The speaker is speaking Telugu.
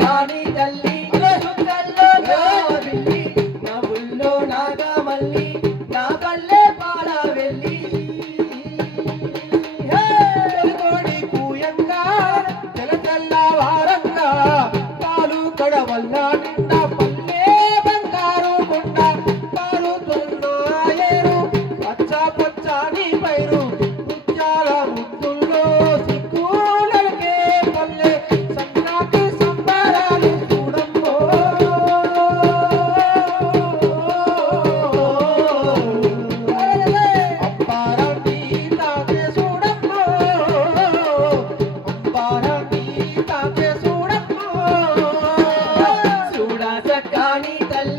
సక్కాని తల్లి సుక్కల్లో జాబిల్లి నా ఊళ్ళో నాగమల్లి నా పల్లె పాల వెళ్ళి కోడి కూయంగా తెల తెల్లవారంగా పాలు కడవల్ల నిండా పల్లె బంగారు కొండ పాలుతున్నాయేరు పచ్చ పచ్చని పైరు ముత్యాల ముద్దుల్లో సిక్కులకే పల్లె సంక్రాంతి సంబరాలు చూడమ్మో అంబారాన్ని తాకే చూడమ్మో అంబారాన్ని తాకే చూడమ్మో చూడా సక్కాని తల్లి